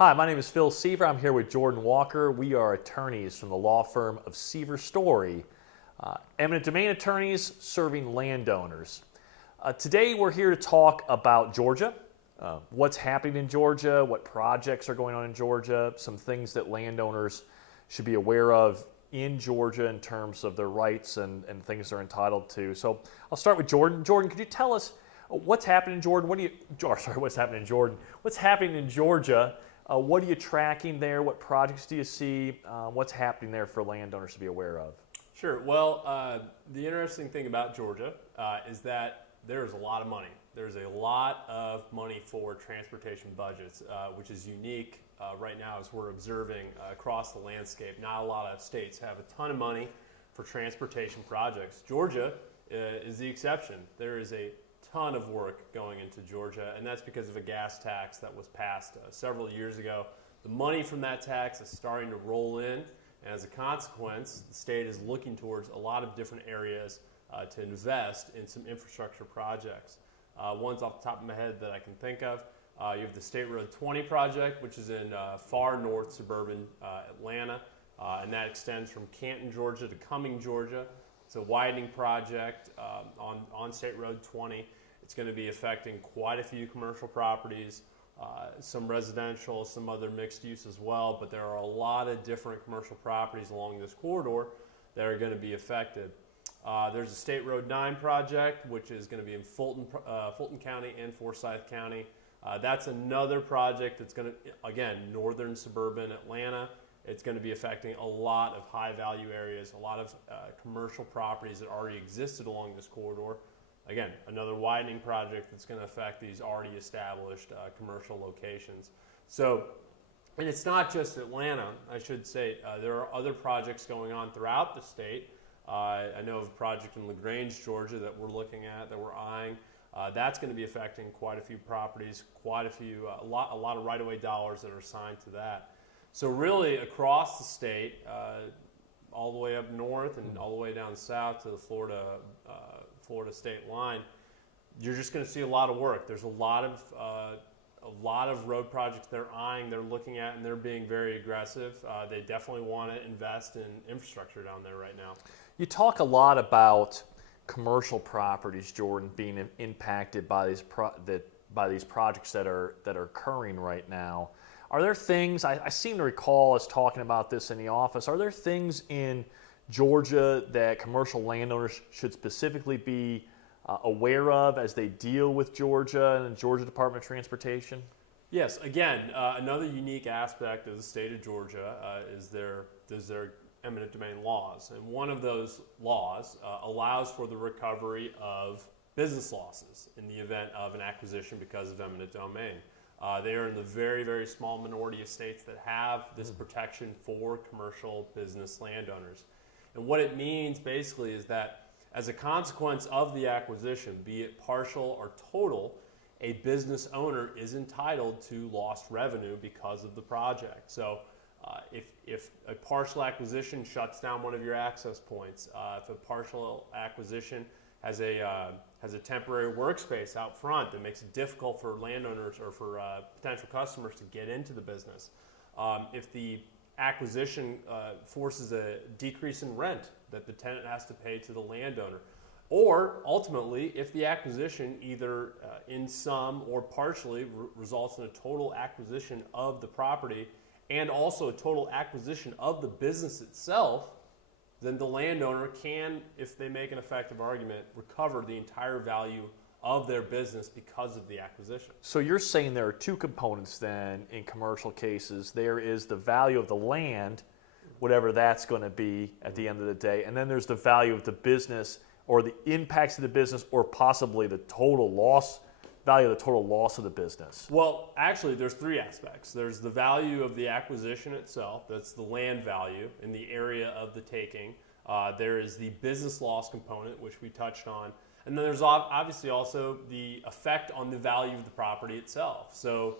Hi, my name is Phil Sever. I'm here with Jordan Walker. We are attorneys from the law firm of Sever Storey, eminent domain attorneys serving landowners. Today we're here to talk about Georgia, what's happening in Georgia, what projects are going on in Georgia, some things that landowners should be aware of in Georgia in terms of their rights and things they're entitled to. So I'll start with Jordan. Jordan, could you tell us what's happening in Jordan? What's happening in Jordan? What's happening in Georgia? What are you tracking there? What projects do you see? What's happening there for landowners to be aware of? Sure. Well, the interesting thing about Georgia is that there's a lot of money. There's a lot of money for transportation budgets, which is unique right now as we're observing across the landscape. Not a lot of states have a ton of money for transportation projects. Georgia is the exception. There is a ton of work going into Georgia, and that's because of a gas tax that was passed several years ago. The money from that tax is starting to roll in, and as a consequence, the state is looking towards a lot of different areas to invest in some infrastructure projects. Ones off the top of my head that I can think of, you have the State Road 20 project, which is in far north suburban Atlanta, and that extends from Canton, Georgia to Cumming, Georgia. It's a widening project on State Road 20. It's going to be affecting quite a few commercial properties, some residential, some other mixed use as well, but there are a lot of different commercial properties along this corridor that are going to be affected. There's a State Road 9 project, which is going to be in Fulton County and Forsyth County. That's another project that's going to, again, northern suburban Atlanta. It's going to be affecting a lot of high value areas, a lot of commercial properties that already existed along this corridor. Again, another widening project that's going to affect these already established commercial locations. So, and it's not just Atlanta, I should say. There are other projects going on throughout the state. I know of a project in LaGrange, Georgia that we're looking at, that we're eyeing. That's going to be affecting quite a few properties, a lot of right-of-way dollars that are assigned to that. So really across the state, all the way up north and all the way down south to the Florida state line, you're just going to see a lot of work. There's a lot of road projects they're eyeing, they're looking at, and they're being very aggressive. They definitely want to invest in infrastructure down there right now. You talk a lot about commercial properties, Jordan, being impacted by these projects that are occurring right now. Are there things, I seem to recall us talking about this in the office, are there things in Georgia that commercial landowners should specifically be aware of as they deal with Georgia and the Georgia Department of Transportation? Yes, again, another unique aspect of the state of Georgia is their eminent domain laws. And one of those laws allows for the recovery of business losses in the event of an acquisition because of eminent domain. They are in the very, very small minority of states that have this protection for commercial business landowners. And what it means basically is that as a consequence of the acquisition, be it partial or total, a business owner is entitled to lost revenue because of the project. So if a partial acquisition shuts down one of your access points, if a partial acquisition has a temporary workspace out front that makes it difficult for landowners or for potential customers to get into the business, if the acquisition forces a decrease in rent that the tenant has to pay to the landowner, or ultimately if the acquisition either in sum or partially results in a total acquisition of the property and also a total acquisition of the business itself, then the landowner can, if they make an effective argument, recover the entire value of their business because of the acquisition. So you're saying there are two components then in commercial cases. There is the value of the land, whatever that's going to be at the end of the day, and then there's the value of the business or the impacts of the business or possibly the total loss, value of the total loss of the business. Well, actually there's three aspects. There's the value of the acquisition itself, that's the land value in the area of the taking. There is the business loss component, which we touched on. And then there's obviously also the effect on the value of the property itself. So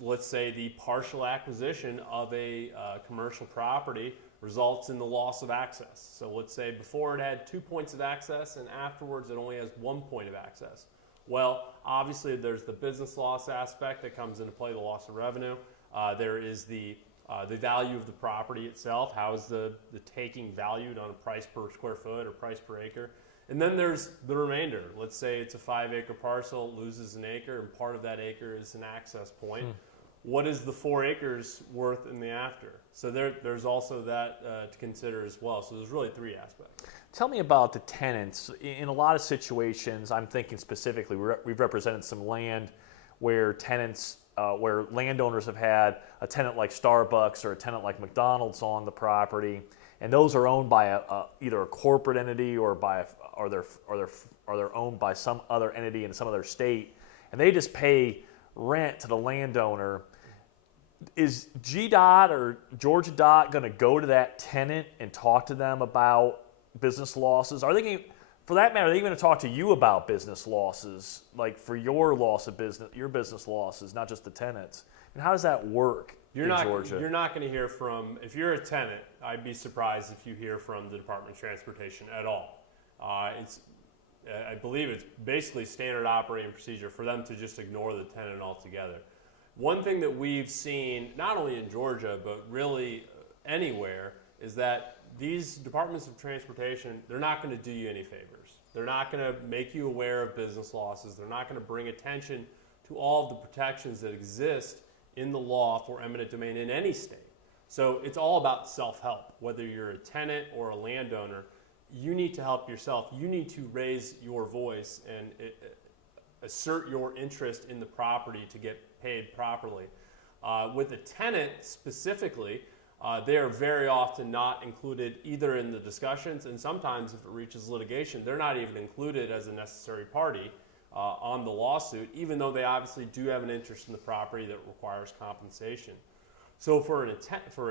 let's say the partial acquisition of a commercial property results in the loss of access. So let's say before it had 2 points of access and afterwards it only has 1 point of access. Well, obviously there's the business loss aspect that comes into play, the loss of revenue. There is the value of the property itself. How is the taking valued on a price per square foot or price per acre? And then there's the remainder. Let's say it's a 5-acre parcel, loses an acre, and part of that acre is an access point. What is the 4 acres worth in the after? So there's also that to consider as well. So there's really 3 aspects. Tell me about the tenants. In a lot of situations, I'm thinking specifically, we've represented some land where tenants, where landowners have had a tenant like Starbucks or a tenant like McDonald's on the property, and those are owned by either a corporate entity or they're owned by some other entity in some other state, and they just pay rent to the landowner. Is GDOT or Georgia DOT going to go to that tenant and talk to them about business losses? Are they going, for that matter, are they going to talk to you about business losses, like for your loss of business, your business losses, not just the tenants? And how does that work in Georgia? You're not going to hear from, if you're a tenant, I'd be surprised if you hear from the Department of Transportation at all. I believe it's basically standard operating procedure for them to just ignore the tenant altogether. One thing that we've seen, not only in Georgia, but really anywhere, is that these departments of transportation, they're not going to do you any favors. They're not going to make you aware of business losses. They're not going to bring attention to all of the protections that exist in the law for eminent domain in any state. So it's all about self-help. Whether you're a tenant or a landowner, you need to help yourself. You need to raise your voice and assert your interest in the property to get paid properly. With a tenant specifically, they are very often not included either in the discussions, and sometimes if it reaches litigation, they're not even included as a necessary party on the lawsuit, even though they obviously do have an interest in the property that requires compensation. So for a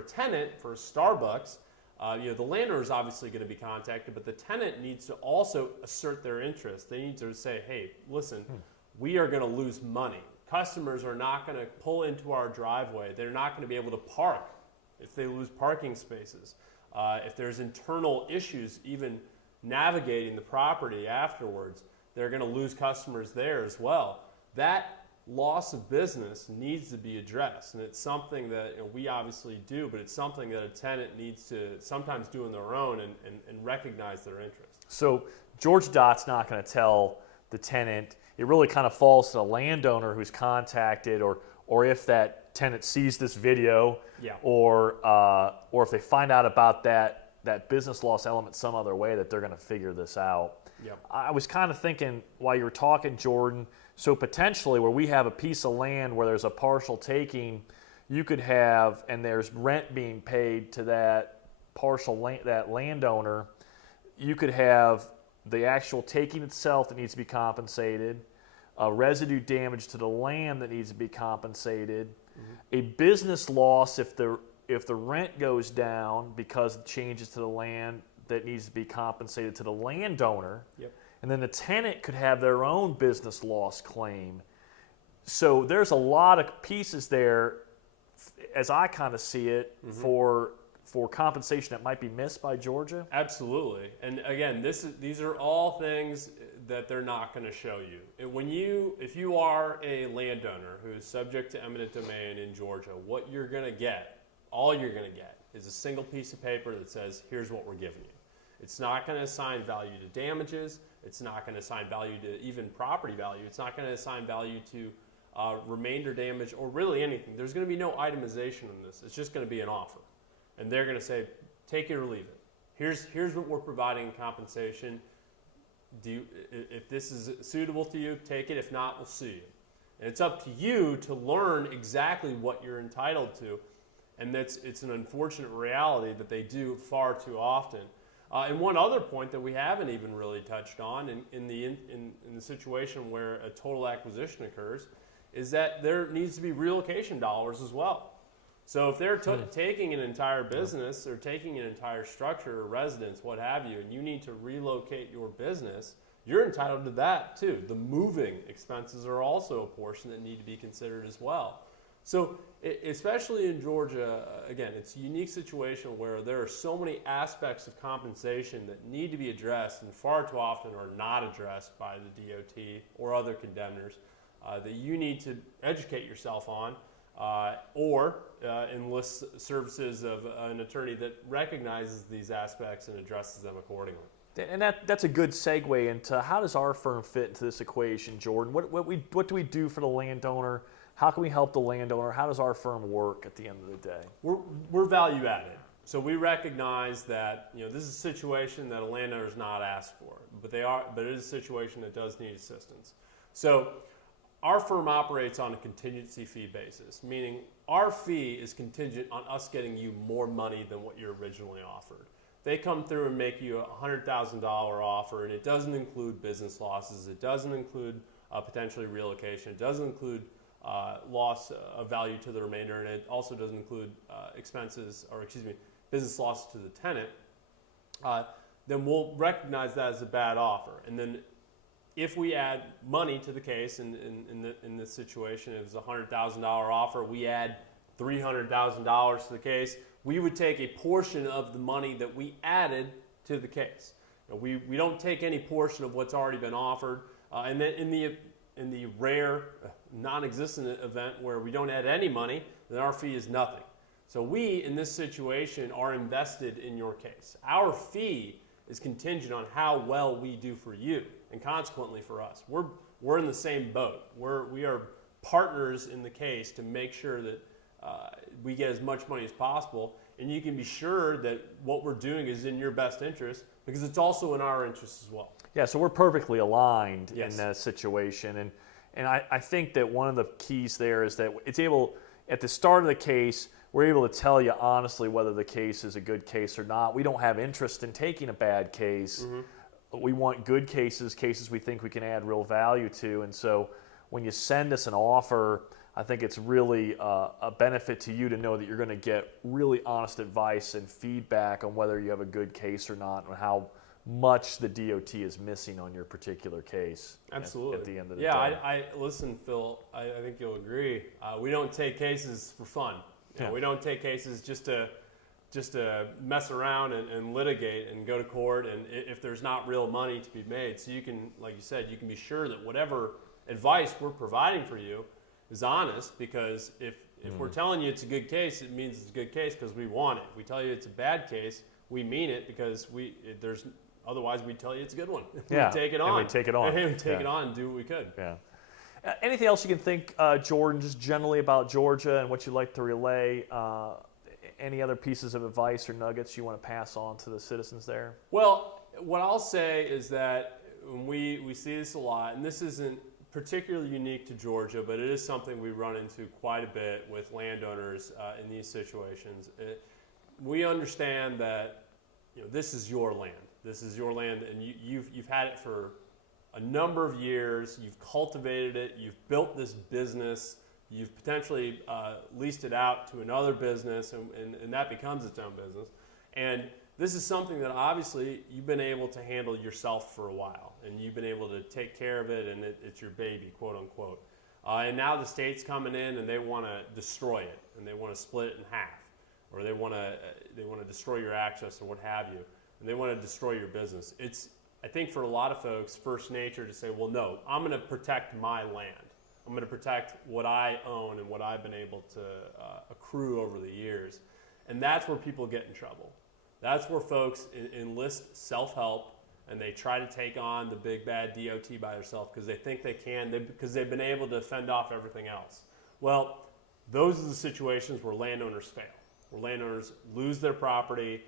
tenant, for a Starbucks, the landowner is obviously going to be contacted, but the tenant needs to also assert their interest. They need to say, hey, listen, we are going to lose money. Customers are not going to pull into our driveway. They're not going to be able to park if they lose parking spaces. If there's internal issues, even navigating the property afterwards, they're going to lose customers there as well. That loss of business needs to be addressed, and it's something that we obviously do, but it's something that a tenant needs to sometimes do on their own and recognize their interest. So Georgia DOT's not going to tell the tenant. It really kind of falls to the landowner who's contacted, or if that tenant sees this video, or if they find out about that business loss element some other way, that they're going to figure this out. I was kind of thinking while you were talking, Jordan, so potentially where we have a piece of land where there's a partial taking, you could have, and there's rent being paid to that partial that landowner, you could have the actual taking itself that needs to be compensated, residue damage to the land that needs to be compensated, a business loss if the rent goes down because of changes to the land that needs to be compensated to the landowner. And then the tenant could have their own business loss claim. So there's a lot of pieces there, as I kind of see it, for compensation that might be missed by Georgia. Absolutely. And again, these are all things that they're not going to show you. If you are a landowner who is subject to eminent domain in Georgia, what you're going to get, all you're going to get, is a single piece of paper that says, here's what we're giving you. It's not going to assign value to damages. It's not going to assign value to even property value. It's not going to assign value to remainder damage or really anything. There's going to be no itemization in this. It's just going to be an offer. And they're going to say, take it or leave it. Here's what we're providing in compensation. If this is suitable to you, take it. If not, we'll sue you. And it's up to you to learn exactly what you're entitled to. And it's an unfortunate reality that they do far too often. And one other point that we haven't even really touched on in the situation where a total acquisition occurs is that there needs to be relocation dollars as well. So if they're taking an entire business or taking an entire structure or residence, what have you, and you need to relocate your business, you're entitled to that too. The moving expenses are also a portion that need to be considered as well. So especially in Georgia, again, it's a unique situation where there are so many aspects of compensation that need to be addressed and far too often are not addressed by the DOT or other condemners that you need to educate yourself on. or enlist services of an attorney that recognizes these aspects and addresses them accordingly. And that's a good segue into how does our firm fit into this equation, Jordan? What do we do for the landowner? How can we help the landowner? How does our firm work at the end of the day? We're value added. So we recognize that this is a situation that a landowner is not asked for, but it is a situation that does need assistance. So our firm operates on a contingency fee basis, meaning our fee is contingent on us getting you more money than what you originally offered. They come through and make you a $100,000 offer, and it doesn't include business losses, it doesn't include potentially relocation, it doesn't include loss of value to the remainder, and it also doesn't include business loss to the tenant, then we'll recognize that as a bad offer. And then if we add money to the case, in this situation, it was a $100,000 offer, we add $300,000 to the case, we would take a portion of the money that we added to the case. We don't take any portion of what's already been offered, and then in the rare, non-existent event where we don't add any money, then our fee is nothing. So we, in this situation, are invested in your case. Our fee is contingent on how well we do for you, and consequently for us. We're in the same boat. We are partners in the case to make sure that we get as much money as possible, and you can be sure that what we're doing is in your best interest because it's also in our interest as well. Yeah, so we're perfectly aligned Yes. in that situation, and I think that one of the keys there is that it's able, at the start of the case, we're able to tell you honestly whether the case is a good case or not. We don't have interest in taking a bad case. Mm-hmm. We want good cases we think we can add real value to, and so when you send us an offer, I think it's really a benefit to you to know that you're going to get really honest advice and feedback on whether you have a good case or not, and how much the DOT is missing on your particular case. Absolutely. At the end of the day. Yeah, Listen, Phil, I think you'll agree. We don't take cases for fun. We don't take cases just to mess around and litigate and go to court, and if there's not real money to be made. So you can, like you said, you can be sure that whatever advice we're providing for you is honest, because if we're telling you it's a good case, it means it's a good case because we want it. We tell you it's a bad case, we mean it because otherwise we'd tell you it's a good one. Yeah. We take it on. And we take it on. And we take it on and do what we could. Yeah. Anything else you can think, Jordan, just generally about Georgia and what you'd like to relay? Any other pieces of advice or nuggets you want to pass on to the citizens there? Well, what I'll say is that we see this a lot, and this isn't particularly unique to Georgia, but it is something we run into quite a bit with landowners in these situations. We understand that this is your land. This is your land, and you've had it for a number of years. You've cultivated it. You've built this business. You've potentially leased it out to another business, and that becomes its own business. And this is something that obviously you've been able to handle yourself for a while, and you've been able to take care of it, and it's your baby, quote unquote. And now the state's coming in and they want to destroy it, and they want to split it in half, or they want to destroy your access or what have you, and they want to destroy your business. It's, I think, for a lot of folks, first nature to say, well, no, I'm going to protect my land. I'm going to protect what I own and what I've been able to accrue over the years. And that's where people get in trouble. That's where folks enlist self-help, and they try to take on the big bad DOT by themselves because they think they can, because they've been able to fend off everything else. Well, those are the situations where landowners fail, where landowners lose their property,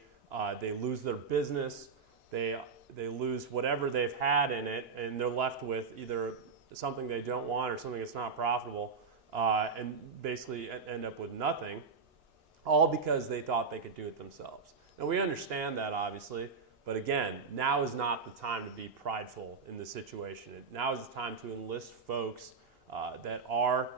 they lose their business, they lose whatever they've had in it, and they're left with either something they don't want or something that's not profitable, and basically end up with nothing, all because they thought they could do it themselves. And we understand that, obviously, but again, now is not the time to be prideful in this situation. Now is the time to enlist folks that are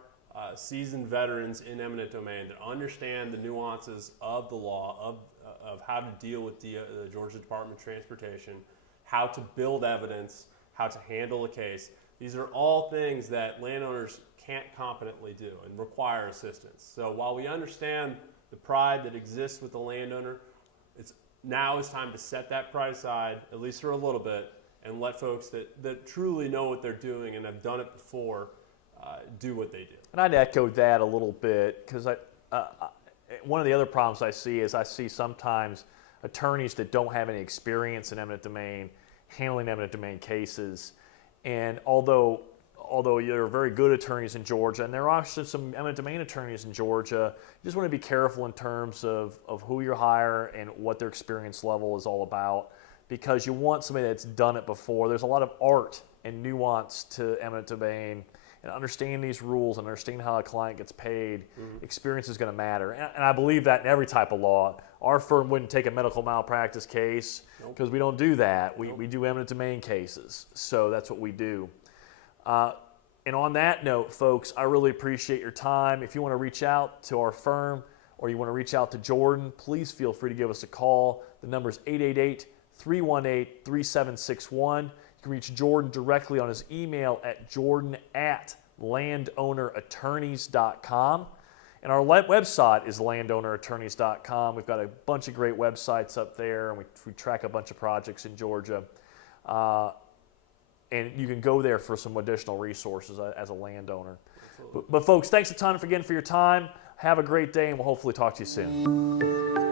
seasoned veterans in eminent domain, that understand the nuances of the law, of how to deal with the Georgia Department of Transportation, how to build evidence, how to handle a case. These are all things that landowners can't competently do and require assistance. So while we understand the pride that exists with the landowner, now is time to set that pride aside, at least for a little bit, and let folks that truly know what they're doing and have done it before do what they do. And I'd echo that a little bit because one of the other problems I see is I see sometimes attorneys that don't have any experience in eminent domain handling eminent domain cases. And although there are very good attorneys in Georgia, and there are actually some eminent domain attorneys in Georgia, you just want to be careful in terms of who you hire and what their experience level is all about, because you want somebody that's done it before. There's a lot of art and nuance to eminent domain, and understanding these rules and understanding how a client gets paid, experience is going to matter. And I believe that in every type of law. Our firm wouldn't take a medical malpractice case because we don't do that. We do eminent domain cases, so that's what we do. And on that note, folks, I really appreciate your time. If you want to reach out to our firm or you want to reach out to Jordan, please feel free to give us a call. The number is 888-318-3761. You can reach Jordan directly on his email at jordan@landownerattorneys.com. And our website is landownerattorneys.com. We've got a bunch of great websites up there, and we track a bunch of projects in Georgia. And you can go there for some additional resources as a landowner. But folks, thanks a ton again for your time. Have a great day, and we'll hopefully talk to you soon.